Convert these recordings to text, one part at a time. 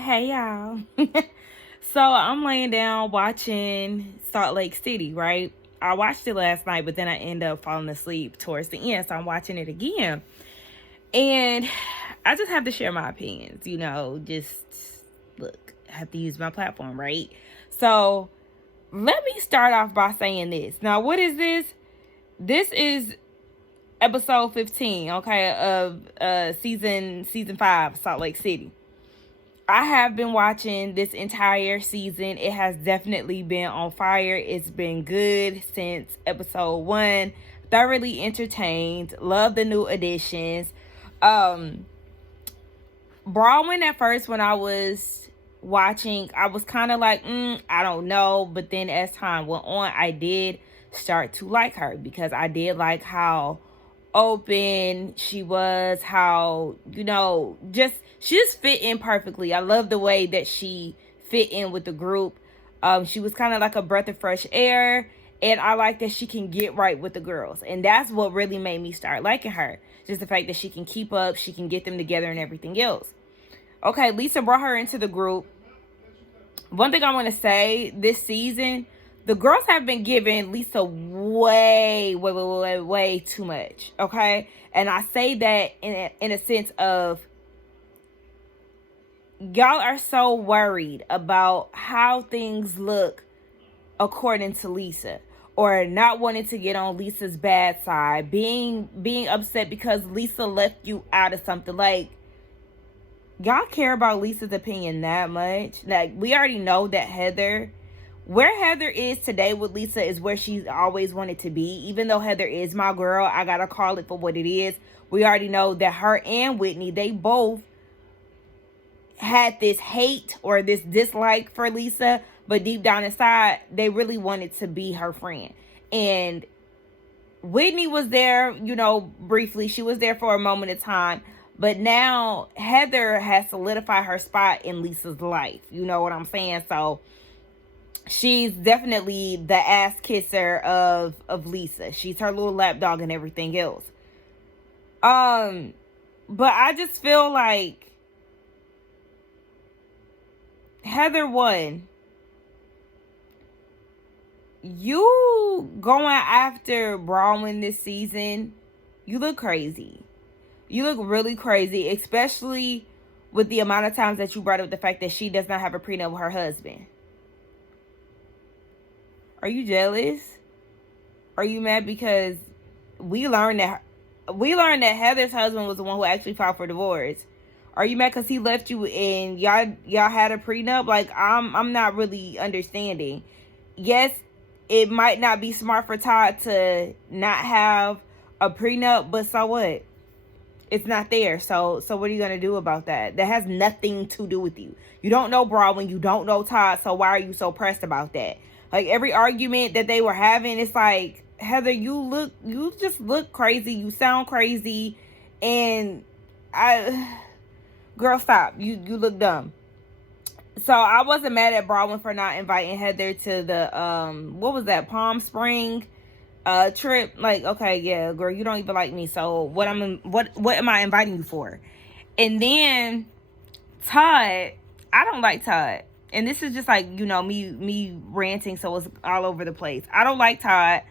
Hey y'all. So I'm laying down watching Salt Lake City, right? I watched it last night, but then I end up falling asleep towards the end, so I'm watching it again. And I just have to share my opinions, just look, I have to use my platform, right? So let me start off by saying this. Now, what is this? This is episode 15, okay, of season 5, Salt Lake City. I have been watching this entire season. It has definitely been on fire. It's been good since episode 1. Thoroughly entertained. Love the new additions. Bronwyn, at first when I was watching, I was kind of like, I don't know. But then as time went on, I did start to like her because I did like how open she was, how she just fit in perfectly. I love the way that she fit in with the group. She was kind of like a breath of fresh air, and I like that she can get right with the girls, and that's what really made me start liking her. Just the fact that she can keep up, she can get them together and everything else. Okay, Lisa brought her into the group. One thing I want to say, this season the girls have been giving Lisa way too much, okay? And I say that in a sense of y'all are so worried about how things look according to Lisa, or not wanting to get on Lisa's bad side, being upset because Lisa left you out of something. Like, y'all care about Lisa's opinion that much? Like, we already know that where Heather is today with Lisa is where she's always wanted to be. Even though Heather is my girl, I gotta call it for what it is. We already know that her and Whitney, they both had this hate or this dislike for Lisa, but deep down inside, they really wanted to be her friend. And Whitney was there, briefly. She was there for a moment of time. But now Heather has solidified her spot in Lisa's life. You know what I'm saying? So she's definitely the ass kisser of Lisa. She's her little lapdog and everything else. But I just feel like Heather won. You going after Bronwyn this season, you look crazy. You look really crazy, especially with the amount of times that you brought up the fact that she does not have a prenup with her husband. Are you jealous? Are you mad because we learned that Heather's husband was the one who actually filed for divorce? Are you mad because he left you and y'all had a prenup? Like, I'm not really understanding. Yes, it might not be smart for Todd to not have a prenup, but so what? It's not there. So what are you gonna do about that? That has nothing to do with you. You don't know Bronwyn, you don't know Todd, so why are you so pressed about that? Like, every argument that they were having, it's like, Heather, you just look crazy. You sound crazy. And girl, stop. You look dumb. So I wasn't mad at Bronwyn for not inviting Heather to the, what was that, Palm Spring trip. Like, okay, yeah, girl, you don't even like me. So what am I inviting you for? And then Todd, I don't like Todd. And this is just like, me ranting, so it's all over the place. I don't like Todd.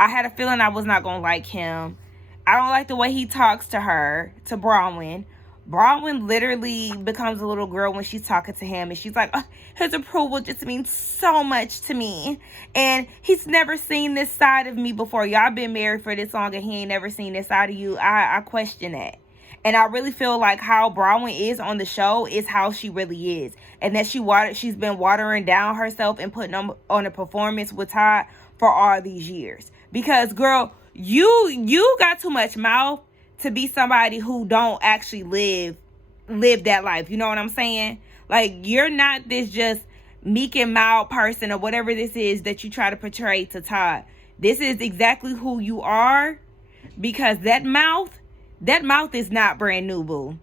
I had a feeling I was not going to like him. I don't like the way he talks to Bronwyn. Bronwyn literally becomes a little girl when she's talking to him. And she's like, oh, his approval just means so much to me. And he's never seen this side of me before. Y'all been married for this long and he ain't never seen this side of you. I question that. And I really feel like how Bronwyn is on the show is how she really is. And that she's been watering down herself and putting on a performance with Todd for all these years. Because, girl, you got too much mouth to be somebody who don't actually live that life. You know what I'm saying? Like, you're not this just meek and mild person or whatever this is that you try to portray to Todd. This is exactly who you are, because that mouth is not brand new, boo.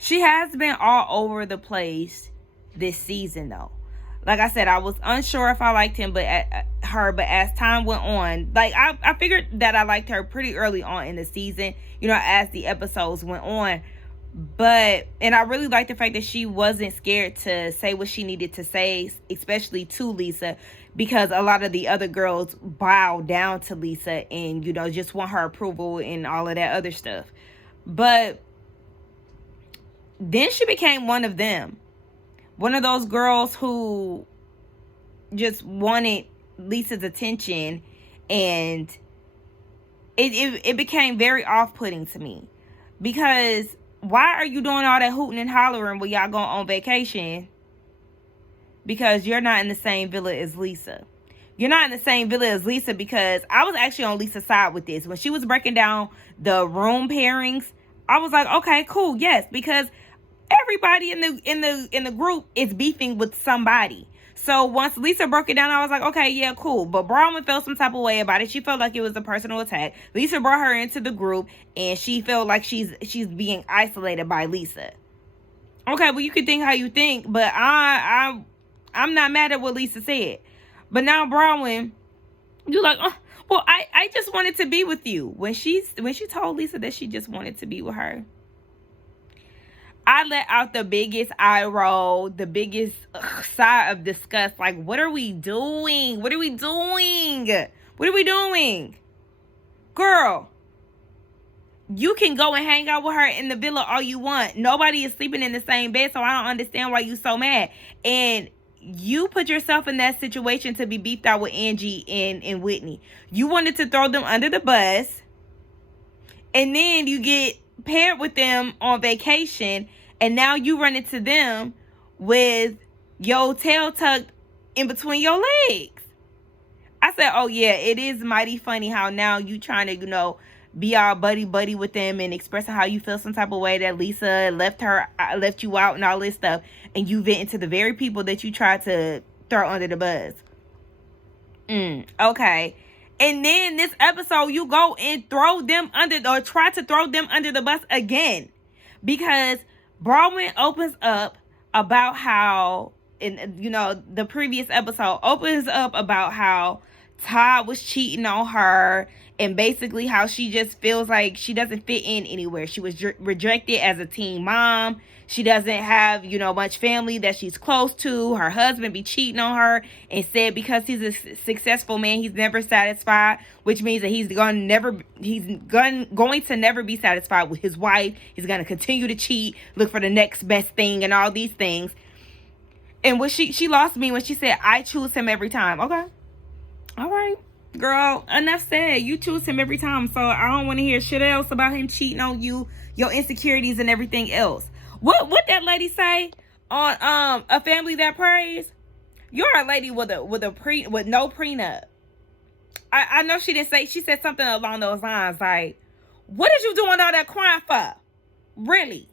She has been all over the place this season, though. Like I said, I was unsure if I liked him, but as time went on, like I figured that I liked her pretty early on in the season, as the episodes went on. And I really like the fact that she wasn't scared to say what she needed to say, especially to Lisa, because a lot of the other girls bow down to Lisa and, just want her approval and all of that other stuff. But then she became one of them. One of those girls who just wanted Lisa's attention, and it became very off-putting to me. Because why are you doing all that hooting and hollering when y'all going on vacation? Because you're not in the same villa as Lisa. You're not in the same villa as Lisa, because I was actually on Lisa's side with this. When she was breaking down the room pairings, I was like, okay, cool, yes, because everybody in the group is beefing with somebody. So once Lisa broke it down, I was like, okay, yeah, cool. But Bronwyn felt some type of way about it. She felt like it was a personal attack. Lisa brought her into the group, and she felt like she's being isolated by Lisa. Okay, well, you can think how you think, but I'm not mad at what Lisa said. But now Bronwyn, you like, oh, well, I just wanted to be with you. When she told Lisa that she just wanted to be with her, I let out the biggest eye roll, the biggest sigh of disgust. Like, what are we doing? What are we doing? What are we doing? Girl, you can go and hang out with her in the villa all you want. Nobody is sleeping in the same bed, so I don't understand why you so mad. And you put yourself in that situation to be beefed out with Angie and Whitney. You wanted to throw them under the bus, and then you get paired with them on vacation, and now you run into them with your tail tucked in between your legs. I said, oh yeah, it is mighty funny how now you trying to, be all buddy with them and expressing how you feel some type of way that Lisa left you out and all this stuff, and you vent into the very people that you tried to throw under the bus. Okay. And then this episode, you go and try to throw them under the bus again, because Bronwyn opens up about how, the previous episode opens up about how Todd was cheating on her, and basically how she just feels like she doesn't fit in anywhere. She was rejected as a teen mom. She doesn't have, much family that she's close to. Her husband be cheating on her, and said because he's a successful man, he's never satisfied, which means that he's going to never be satisfied with his wife. He's going to continue to cheat, look for the next best thing and all these things. And what she lost me when she said, I choose him every time. Okay. All right. Girl, enough said. You choose him every time, so I don't want to hear shit else about him cheating on you, your insecurities and everything else. What that lady say on A Family That Prays? You're a lady with no prenup. I know she didn't say, she said something along those lines like, what did you doing all that crying for? Really?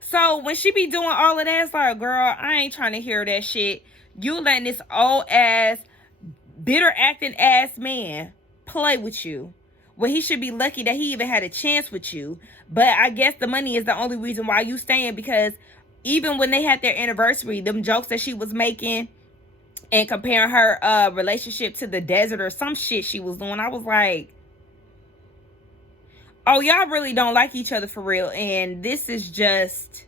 So when she be doing all of that, it's like, girl, I ain't trying to hear that shit. You letting this old ass, bitter acting ass man play with you, when he should be lucky that he even had a chance with you. But I guess the money is the only reason why you staying, because even when they had their anniversary, them jokes that she was making and comparing her relationship to the desert or some shit she was doing, I was like, oh, y'all really don't like each other for real, and this is just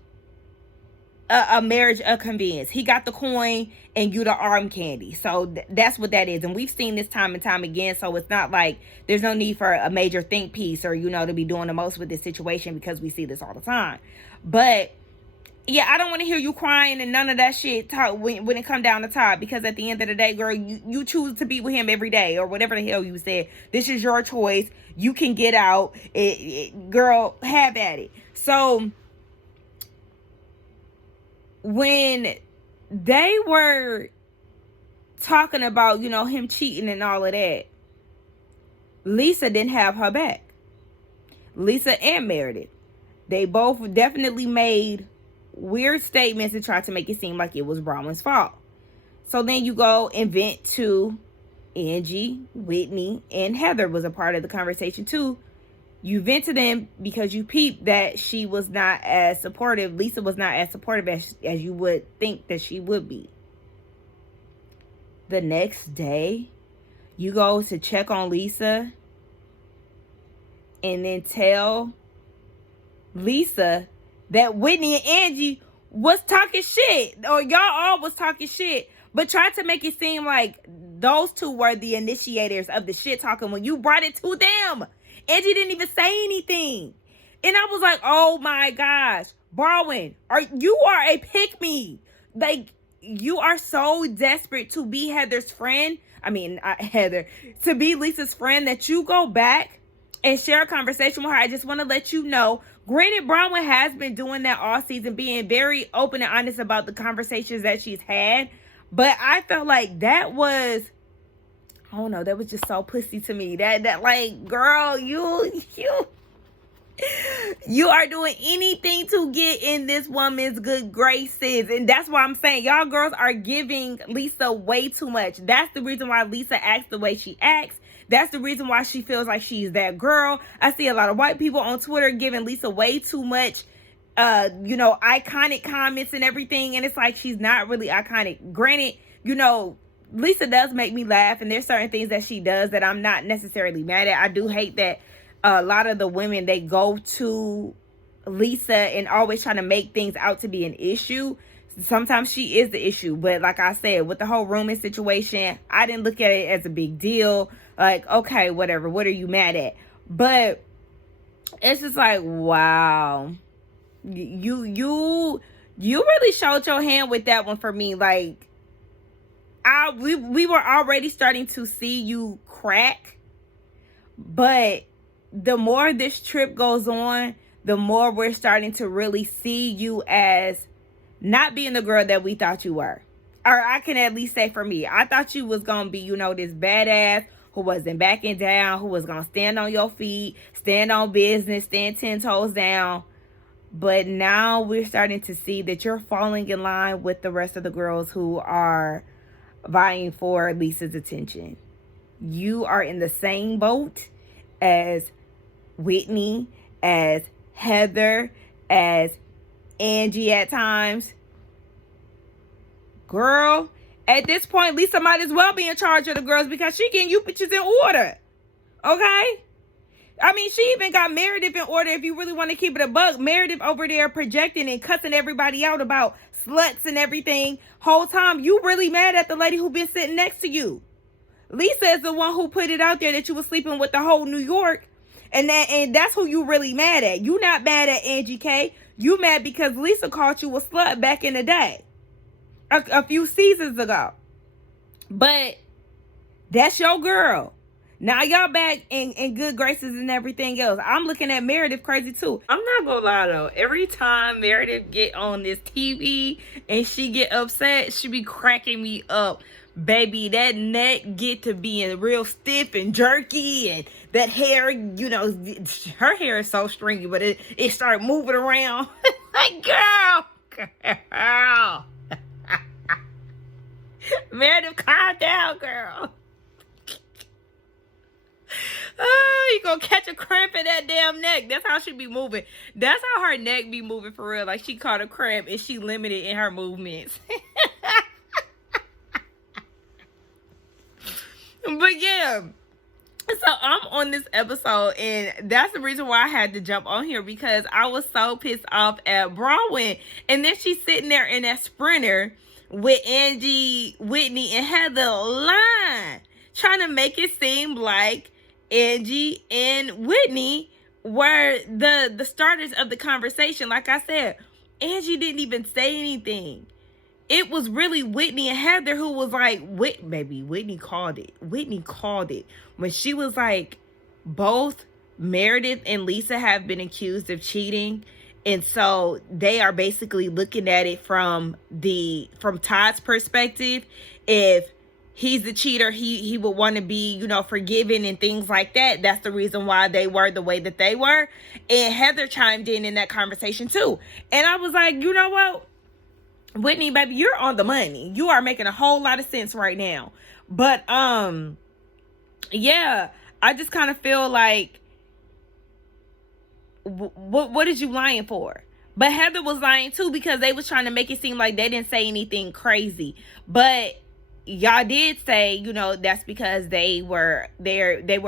a marriage of convenience. He got the coin and you the arm candy. So that's what that is. And we've seen this time and time again. So it's not like there's no need for a major think piece or, to be doing the most with this situation, because we see this all the time. But yeah, I don't want to hear you crying and none of that shit when it come down to Todd, because at the end of the day, girl, you choose to be with him every day or whatever the hell you said. This is your choice. You can get out. Girl, have at it. So when they were talking about, him cheating and all of that, Lisa didn't have her back. Lisa and Meredith, they both definitely made weird statements and tried to make it seem like it was Bronwyn's fault. So then you go and vent to Angie, Whitney, and Heather was a part of the conversation too. You vent to them because you peeped that she was not as supportive. Lisa was not as supportive as you would think that she would be. The next day, you go to check on Lisa and then tell Lisa that Whitney and Angie was talking shit, or y'all all was talking shit, but tried to make it seem like those two were the initiators of the shit talking when you brought it to them. Angie didn't even say anything. And I was like, oh my gosh, Bronwyn, you are a pick-me. Like, you are so desperate to be Heather's friend. I mean, Heather, to be Lisa's friend, that you go back and share a conversation with her. I just want to let you know, granted, Bronwyn has been doing that all season, being very open and honest about the conversations that she's had. But I felt like that was, I don't know, that was just so pussy to me. That like, girl, you are doing anything to get in this woman's good graces. And that's why I'm saying y'all girls are giving Lisa way too much. That's the reason why Lisa acts the way she acts. That's the reason why she feels like she's that girl. I see a lot of white people on Twitter giving Lisa way too much, iconic comments and everything. And it's like, she's not really iconic. Granted, Lisa does make me laugh, and there's certain things that she does that I'm not necessarily mad at. I do hate that a lot of the women, they go to Lisa and always trying to make things out to be an issue. Sometimes she is the issue, but like I said, with the whole rooming situation, I didn't look at it as a big deal. Like, okay, whatever, what are you mad at? But it's just like, wow, you really showed your hand with that one for me. Like, we were already starting to see you crack, but the more this trip goes on, the more we're starting to really see you as not being the girl that we thought you were. Or I can at least say for me, I thought you was going to be, this badass who wasn't backing down, who was going to stand on your feet, stand on business, stand 10 toes down. But now we're starting to see that you're falling in line with the rest of the girls who are vying for Lisa's attention. You are in the same boat as Whitney, as Heather, as Angie at times. Girl, at this point, Lisa might as well be in charge of the girls, because she getting you bitches in order. Okay? I mean, she even got Meredith in order, if you really want to keep it a buck. Meredith over there projecting and cussing everybody out about sluts and everything. Whole time, you really mad at the lady who been sitting next to you. Lisa is the one who put it out there that you were sleeping with the whole New York. And that's who you really mad at. You not mad at Angie K. You mad because Lisa called you a slut back in the day. A few seasons ago. But that's your girl. Now y'all back in good graces and everything else. I'm looking at Meredith crazy too. I'm not gonna lie though. Every time Meredith get on this TV and she get upset, she be cracking me up. Baby, that neck get to being real stiff and jerky, and that hair, her hair is so stringy, but it started moving around. Like, girl. Meredith, calm down, girl. Oh, you gonna catch a cramp in that damn neck. That's how she be moving. That's how her neck be moving for real. Like, she caught a cramp and she limited in her movements. But yeah, so I'm on this episode, and that's the reason why I had to jump on here, because I was so pissed off at Bronwyn. And then she's sitting there in that Sprinter with Angie, Whitney, and Heather line, trying to make it seem like Angie and Whitney were the starters of the conversation. Like I said, Angie didn't even say anything. It was really Whitney and Heather who was like, Whitney called it. Whitney called it. When she was like, both Meredith and Lisa have been accused of cheating. And so they are basically looking at it from Todd's perspective. If he's the cheater, he would want to be, forgiven and things like that. That's the reason why they were the way that they were. And Heather chimed in that conversation too. And I was like, you know what? Whitney, baby, you're on the money. You are making a whole lot of sense right now. But, yeah, I just kind of feel like, what is you lying for? But Heather was lying too, because they was trying to make it seem like they didn't say anything crazy. But y'all did say, that's because they were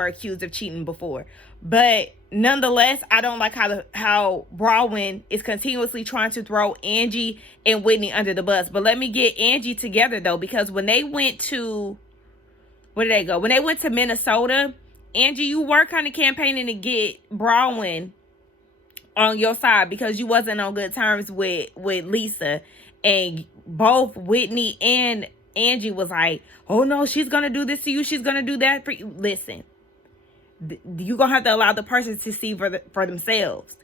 accused of cheating before. But nonetheless, I don't like how Bronwyn is continuously trying to throw Angie and Whitney under the bus. But let me get Angie together though, because when they went to, where did they go? When they went to Minnesota, Angie, you were kind of campaigning to get Bronwyn on your side because you wasn't on good terms with Lisa, and both Whitney and Angie was like, oh no, she's gonna do this to you, she's gonna do that for you. Listen, you're gonna have to allow the person to see for themselves.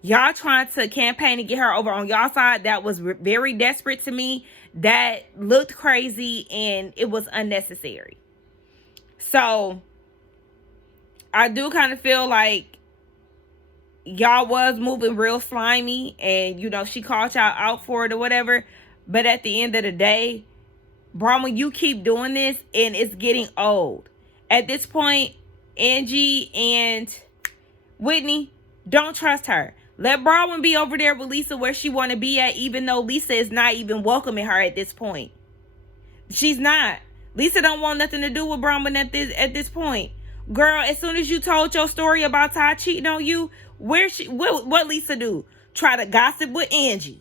Y'all trying to campaign to get her over on y'all side, that was very desperate to me. That looked crazy and it was unnecessary. So I do kind of feel like y'all was moving real slimy, and you know, she called y'all out for it or whatever. But at the end of the day, Bronwyn, you keep doing this and it's getting old. At this point, Angie and Whitney, don't trust her. Let Bronwyn be over there with Lisa where she want to be at, even though Lisa is not even welcoming her at this point. She's not. Lisa don't want nothing to do with Bronwyn at this point. Girl, as soon as you told your story about Todd cheating on you, what Lisa do? Try to gossip with Angie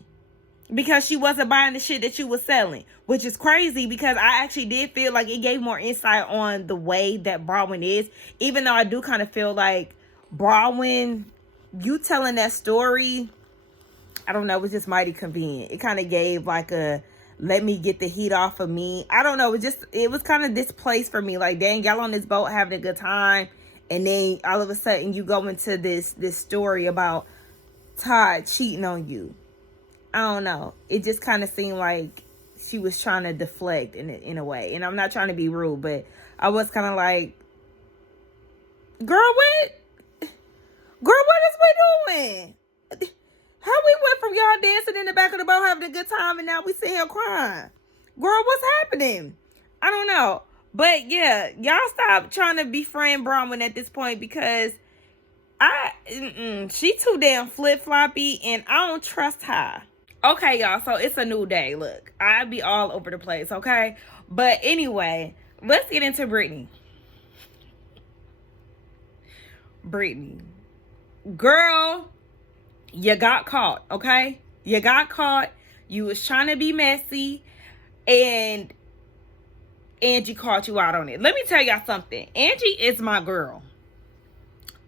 because she wasn't buying the shit that you was selling, which is crazy because I actually did feel like it gave more insight on the way that Bronwyn is, even though I do kind of feel like Bronwyn, you telling that story, I don't know, it was just mighty convenient. It kind of gave like a, let me get the heat off of me. I don't know. It was kind of displaced for me. Like, dang, y'all on this boat having a good time. And then all of a sudden you go into this story about Todd cheating on you. I don't know. It just kind of seemed like she was trying to deflect in a way. And I'm not trying to be rude, but I was kind of like, girl, what is we doing? How we went from y'all dancing in the back of the boat having a good time and now we sit here crying? Girl, what's happening? I don't know. But yeah, y'all stop trying to befriend Bronwyn at this point because she too damn flip-floppy and I don't trust her. Okay, y'all, so it's a new day. Look, I be all over the place, okay? But anyway, let's get into Britney. Britney. Girl, you got caught, okay? You got caught. You was trying to be messy, and Angie caught you out on it. Let me tell y'all something. Angie is my girl.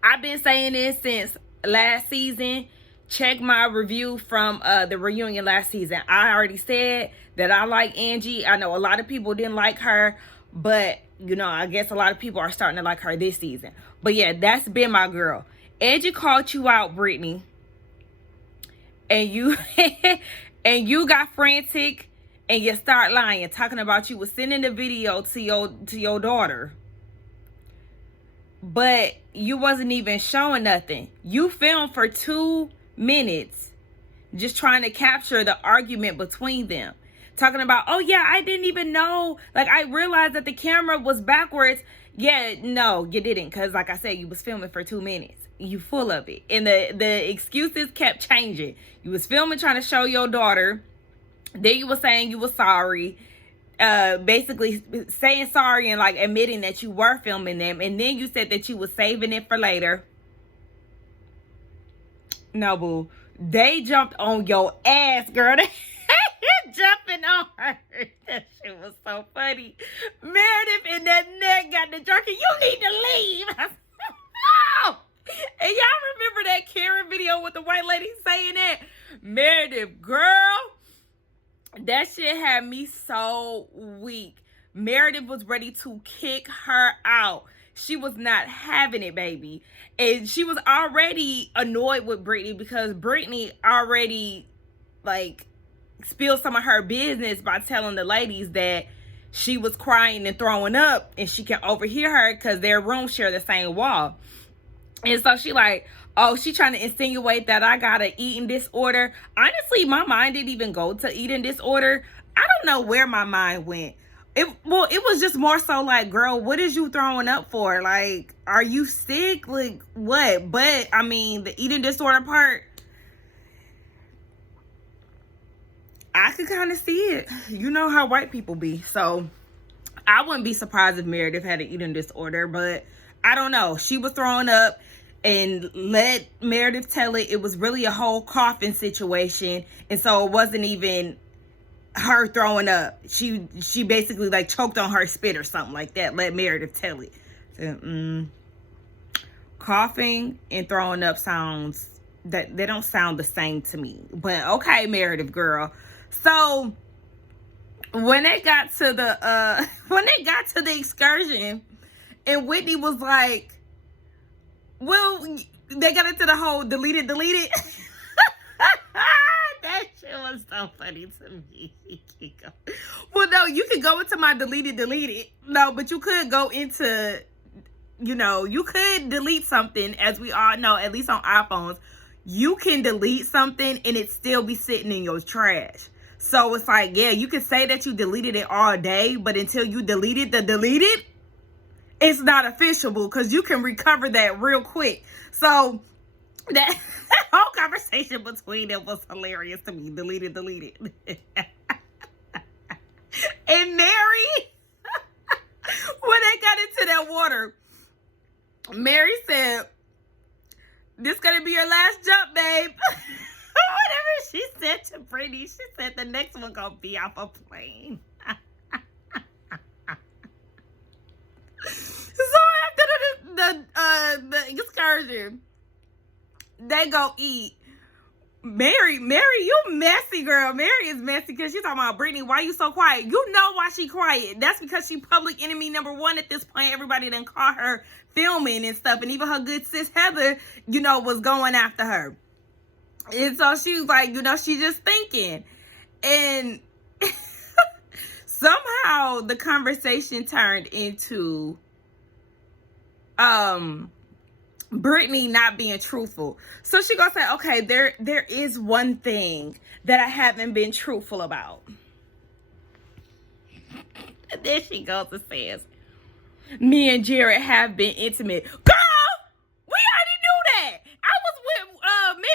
I've been saying this since last season. Check my review from the reunion last season. I already said that I like Angie. I know a lot of people didn't like her, but you know, I guess a lot of people are starting to like her this season. But yeah, that's been my girl. Angie called you out, Britney, and you and you got frantic and you start lying, talking about you was sending the video to your daughter, but you wasn't even showing nothing. You filmed for 2 minutes just trying to capture the argument between them, talking about, oh yeah, I didn't even know, like I realized that the camera was backwards. Yeah, no, you didn't, because like I said, you was filming for 2 minutes. You full of it, and the excuses kept changing. You was filming trying to show your daughter, then you were saying you were sorry, basically saying sorry and like admitting that you were filming them, and then you said that you was saving it for later. No, boo. They jumped on your ass, girl. They jumping on her. That shit was so funny. Meredith in that neck got the jerky. You need to leave. Oh! And y'all remember that Karen video with the white lady saying that? Meredith, girl, that shit had me so weak. Meredith was ready to kick her out. She was not having it, baby. And she was already annoyed with Britney because Britney already, like, spilled some of her business by telling the ladies that she was crying and throwing up and she can overhear her because their rooms share the same wall. And so she like, oh, she trying to insinuate that I got an eating disorder. Honestly, my mind didn't even go to eating disorder. I don't know where my mind went. It was just more so like, girl, what is you throwing up for? Like, are you sick? Like, what? But, I mean, the eating disorder part, I could kind of see it. You know how white people be. So, I wouldn't be surprised if Meredith had an eating disorder. But, I don't know. She was throwing up. and let Meredith tell it. It was really a whole coughing situation, and so it wasn't even her throwing up. She basically like choked on her spit or something like that. Let Meredith tell it. So, coughing and throwing up sounds that they don't sound the same to me. But okay, Meredith girl. So when they got to the excursion, and Whitney was like, well, they got into the whole deleted. That shit was so funny to me. Well, no, you could go into my deleted. No, but you could go into, you could delete something, as we all know, at least on iPhones. You can delete something and it still be sitting in your trash. So it's like, yeah, you can say that you deleted it all day, but until you deleted the deleted, it's not official because you can recover that real quick. So that whole conversation between them was hilarious to me. Deleted. And Mary, when they got into that water, Mary said, "This gonna be your last jump, babe." Whatever she said to Britney, she said the next one gonna be off a plane. So after the excursion, they go eat. Mary, you messy girl. Mary is messy because she's talking about, Britney, why you so quiet? You know why she quiet. That's because she public enemy #1 at this point. Everybody done caught her filming and stuff. And even her good sis Heather, was going after her. And so she was like, she's just thinking. And somehow the conversation turned into Britney not being truthful. So she gonna say, okay, there is one thing that I haven't been truthful about. And then she goes and says, me and Jared have been intimate. Girl, we already knew that. I was with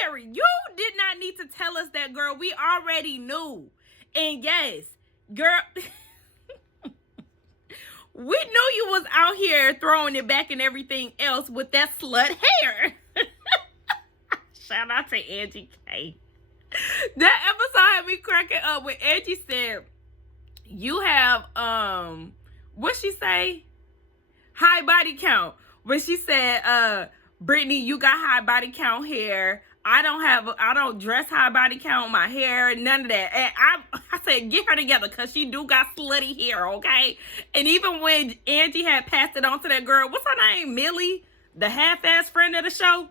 Mary. You did not need to tell us that, girl. We already knew. And yes, girl, we knew you was out here throwing it back and everything else with that slut hair. Shout out to Angie K. That episode had me cracking up when Angie said, you have, what she say? High body count. When she said, Britney, you got high body count hair. I don't dress high body count, my hair, none of that. And I said, get her together because she do got slutty hair, okay? And even when Angie had passed it on to that girl, what's her name? Millie, the half-ass friend of the show?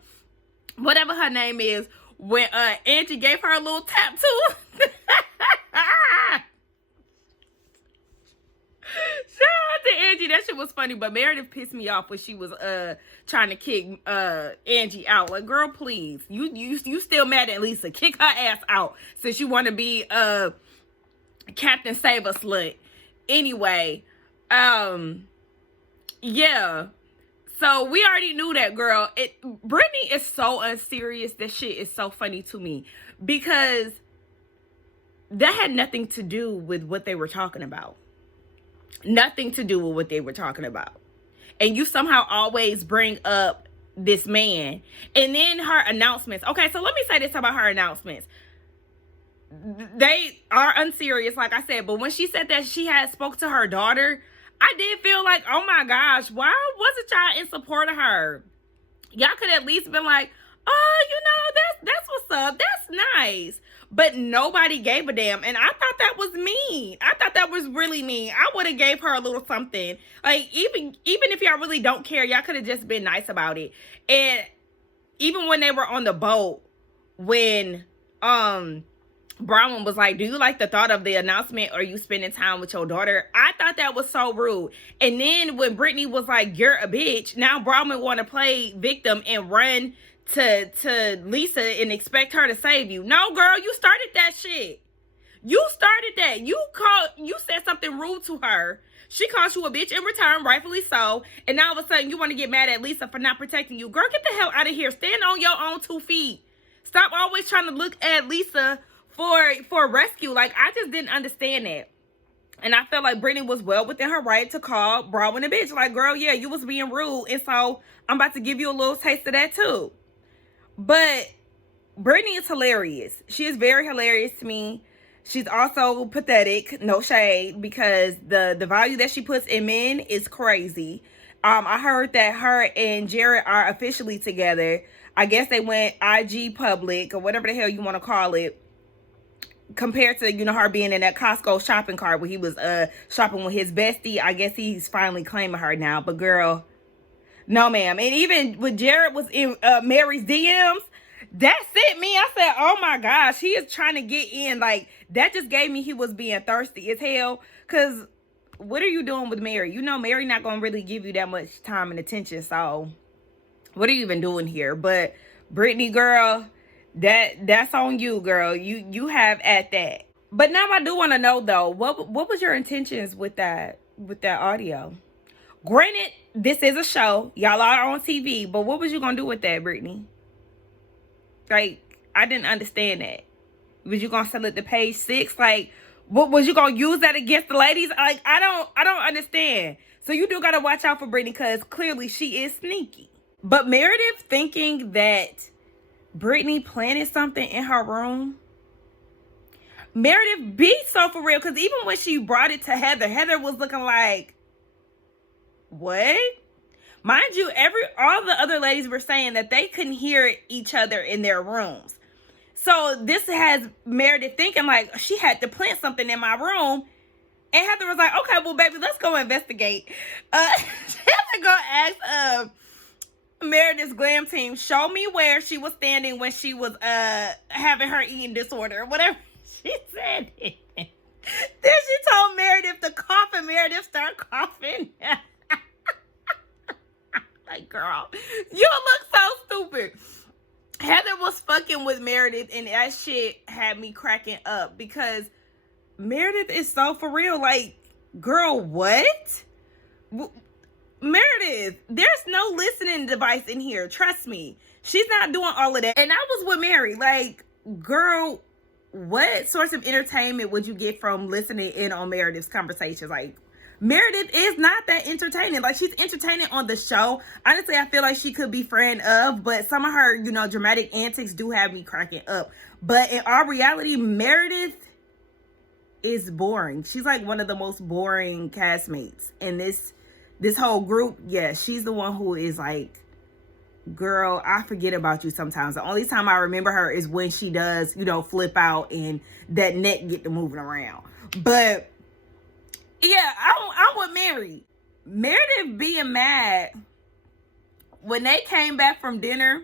Whatever her name is, when Angie gave her a little tap too. Shout out to Angie. That shit was funny, but Meredith pissed me off when she was trying to kick Angie out. Like, girl, please. You still mad at Lisa. Kick her ass out since you want to be Captain Save a Slut. Anyway, yeah. So we already knew that, girl. Britney is so unserious. That shit is so funny to me because that had nothing to do with what they were talking about. Nothing to do with what they were talking about. And you somehow always bring up this man. And then her announcements. Okay, so let me say this about her announcements. They are unserious, like I said. But when she said that she had spoke to her daughter, I did feel like, oh my gosh, why wasn't y'all in support of her? Y'all could at least been like, oh, that's what's up. That's nice. But nobody gave a damn. And I thought that was mean. I thought that was really mean. I would have gave her a little something. Like, even if y'all really don't care, y'all could have just been nice about it. And even when they were on the boat, when Bronwyn was like, do you like the thought of the announcement or you spending time with your daughter? I thought that was so rude. And then when Britney was like, you're a bitch, now Bronwyn want to play victim and run to Lisa and expect her to save you. No, girl, you started that shit. You started that. You said something rude to her. She called you a bitch in return, rightfully so. And now all of a sudden you want to get mad at Lisa for not protecting you. Girl, get the hell out of here. Stand on your own 2 feet. Stop always trying to look at Lisa for rescue. Like, I just didn't understand that. And I felt like Britney was well within her right to call Bronwyn a bitch. Like, girl, yeah, you was being rude. And so I'm about to give you a little taste of that too. But Britney is hilarious. She is very hilarious to me. She's also pathetic, no shade, because the value that she puts in men is crazy. I heard that her and Jared are officially together. I guess they went IG public or whatever the hell you want to call it. Compared to, you know, her being in that Costco shopping cart where he was shopping with his bestie. I guess he's finally claiming her now. But girl, no ma'am. And even when Jared was in Mary's DMs, that sent me. I said, oh my gosh, he is trying to get in. Like, that just gave me he was being thirsty as hell. Because what are you doing with Mary? You know Mary not going to really give you that much time and attention. So what are you even doing here? But Britney, girl, that's on you, girl. You have at that. But now I do want to know though, what was your intentions with that audio? Granted, this is a show. Y'all are on TV, but what was you gonna do with that, Britney? Like, I didn't understand that. Was you gonna sell it to Page 6? Like, what was you gonna use that against the ladies? Like, I don't understand. So you do gotta watch out for Britney, because clearly she is sneaky. But Meredith thinking that Britney planted something in her room. Meredith be so for real, because even when she brought it to Heather was looking like, what? Mind you, all the other ladies were saying that they couldn't hear each other in their rooms. So this has Meredith thinking like she had to plant something in my room. And Heather was like, okay, well, baby, let's go investigate. Heather go ask Meredith's glam team, show me where she was standing when she was having her eating disorder or whatever she said. Then she told Meredith to cough, and Meredith started coughing. Like, girl, you look so stupid. Heather was fucking with Meredith, and that shit had me cracking up, because Meredith is so for real. Like, girl, what? Meredith, there's no listening device in here. Trust me. She's not doing all of that. And I was with Mary. Like, girl, what sorts of entertainment would you get from listening in on Meredith's conversations? Like, Meredith is not that entertaining. Like, she's entertaining on the show. Honestly, I feel like she could be friend of, but some of her, you know, dramatic antics do have me cracking up. But in our reality, Meredith is boring. She's like one of the most boring castmates in this whole group. Yeah, she's the one who is like, girl, I forget about you sometimes. The only time I remember her is when she does, you know, flip out and that neck get to moving around. But yeah, I'm with Mary. Meredith being mad when they came back from dinner,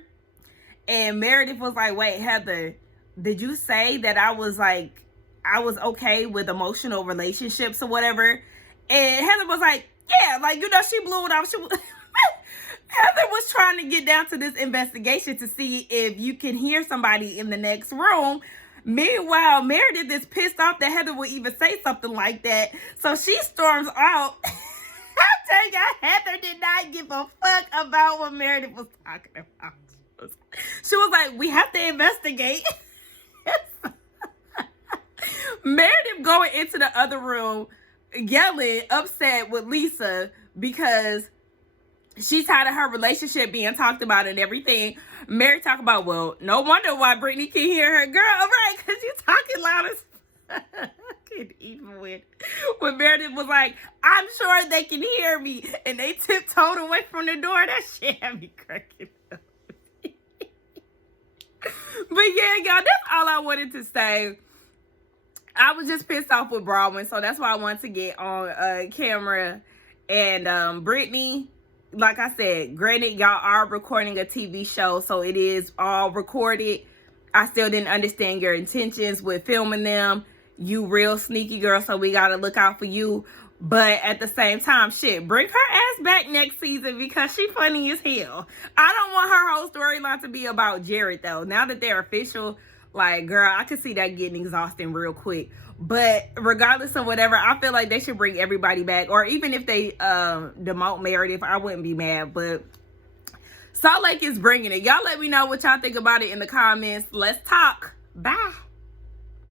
and Meredith was like, wait, Heather, did you say that I was okay with emotional relationships or whatever? And Heather was like, yeah, like, you know, she blew it off. Heather was trying to get down to this investigation to see if you can hear somebody in the next room. Meanwhile, Meredith is pissed off that Heather would even say something like that. So she storms out. I tell you, Heather did not give a fuck about what Meredith was talking about. She was like, we have to investigate. Meredith going into the other room, yelling, upset with Lisa because she's tired of her relationship being talked about and everything. Mary talk about, well, no wonder why Britney can hear her. Girl, right, because you talking loud as fuck. Even when Meredith was like, I'm sure they can hear me, and they tiptoed away from the door. That shit had me cracking up. But yeah, y'all, that's all I wanted to say. I was just pissed off with Bronwyn, so that's why I wanted to get on camera. And Britney, like I said, granted, y'all are recording a TV show, so it is all recorded. I still didn't understand your intentions with filming them. You real sneaky girl, so we gotta look out for you. But at the same time, shit, bring her ass back next season because she funny as hell. I don't want her whole storyline to be about Jared, though. Now that they're official, like, girl, I could see that getting exhausting real quick. But regardless of whatever, I feel like they should bring everybody back. Or even if they demote Meredith, I wouldn't be mad. But Salt Lake is bringing it. Y'all let me know what y'all think about it in the comments. Let's talk. Bye.